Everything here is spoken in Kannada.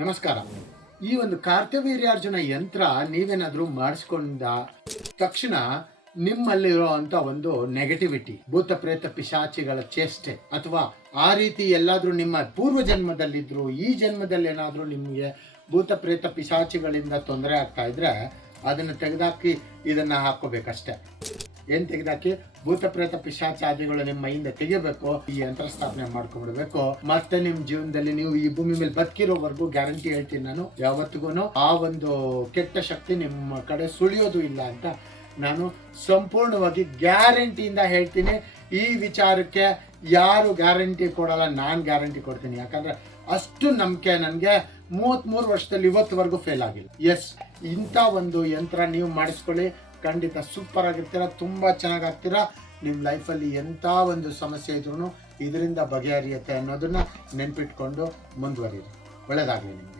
ನಮಸ್ಕಾರ. ಈ ಒಂದು ಕಾರ್ತವೀರ್ಯಾರ್ಜುನ ಯಂತ್ರ ನೀವೇನಾದರೂ ಮಾಡಿಸ್ಕೊಂಡ ತಕ್ಷಣ ನಿಮ್ಮಲ್ಲಿರೋ ಅಂತ ಒಂದು ನೆಗೆಟಿವಿಟಿ ಭೂತ ಪ್ರೇತ ಪಿಶಾಚಿಗಳ ಚೇಷ್ಟೆ ಅಥವಾ ಆ ರೀತಿ ಎಲ್ಲಾದರೂ ನಿಮ್ಮ ಪೂರ್ವ ಜನ್ಮದಲ್ಲಿದ್ರು, ಈ ಜನ್ಮದಲ್ಲಿ ಏನಾದ್ರೂ ನಿಮಗೆ ಭೂತ ಪ್ರೇತ ಪಿಶಾಚಿಗಳಿಂದ ತೊಂದರೆ ಆಗ್ತಾ ಇದ್ರೆ ಅದನ್ನ ತೆಗೆದಾಕಿ ಇದನ್ನ ಹಾಕೋಬೇಕಷ್ಟೇ ಏನ್ ತೆಗೆದಾಕಿ ಭೂತ ಪ್ರೇತ ಪಿಶಾಚಾದಿಗಳು ನಿಮ್ಮ ಮೈಯಿಂದ ತೆಗಿಬೇಕು, ಈ ಯಂತ್ರ ಸ್ಥಾಪನೆ ಮಾಡ್ಕೊಂಡ್ಬಿಡ್ಬೇಕು. ಮತ್ತೆ ನಿಮ್ ಜೀವನದಲ್ಲಿ ನೀವು ಈ ಭೂಮಿ ಮೇಲೆ ಬದುಕಿರೋವರೆಗೂ ಗ್ಯಾರಂಟಿ ಹೇಳ್ತೀನಿ ನಾನು. ಯಾವತ್ತಿಗೂ ಆ ಒಂದು ಕೆಟ್ಟ ಶಕ್ತಿ ನಿಮ್ಮ ಕಡೆ ಸುಳಿಯೋದು ಇಲ್ಲ ಅಂತ ನಾನು ಸಂಪೂರ್ಣವಾಗಿ ಗ್ಯಾರಂಟಿಯಿಂದ ಹೇಳ್ತೀನಿ. ಈ ವಿಚಾರಕ್ಕೆ ಯಾರು ಗ್ಯಾರಂಟಿ ಕೊಡಲ್ಲ, ನಾನು ಗ್ಯಾರಂಟಿ ಕೊಡ್ತೀನಿ. ಯಾಕಂದ್ರೆ ಅಷ್ಟು ನಂಬಿಕೆ ನನಗೆ ಮೂವತ್ತ್ಮೂರು ವರ್ಷದಲ್ಲಿ ಇವತ್ತುವರೆಗೂ ಫೇಲ್ ಆಗಿಲ್ಲ. ಎಸ್ ಇಂಥ ಒಂದು ಯಂತ್ರ ನೀವು ಮಾಡಿಸ್ಕೊಳ್ಳಿ. ಖಂಡಿತ ಸೂಪರ್ ಆಗಿರ್ತೀರ, ತುಂಬ ಚೆನ್ನಾಗಿ ಆಗ್ತೀರಾ ನಿಮ್ಮ ಲೈಫಲ್ಲಿ ಎಂಥ ಒಂದು ಸಮಸ್ಯೆ ಇದ್ರೂ ಇದರಿಂದ ಬಗೆಹರಿಯುತ್ತೆ ಅನ್ನೋದನ್ನು ನೆನ್ಪಿಟ್ಕೊಂಡು ಮುಂದುವರಿಯಿರಿ. ಒಳ್ಳೆಯದಾಗಲಿ ನಿಮಗೆ.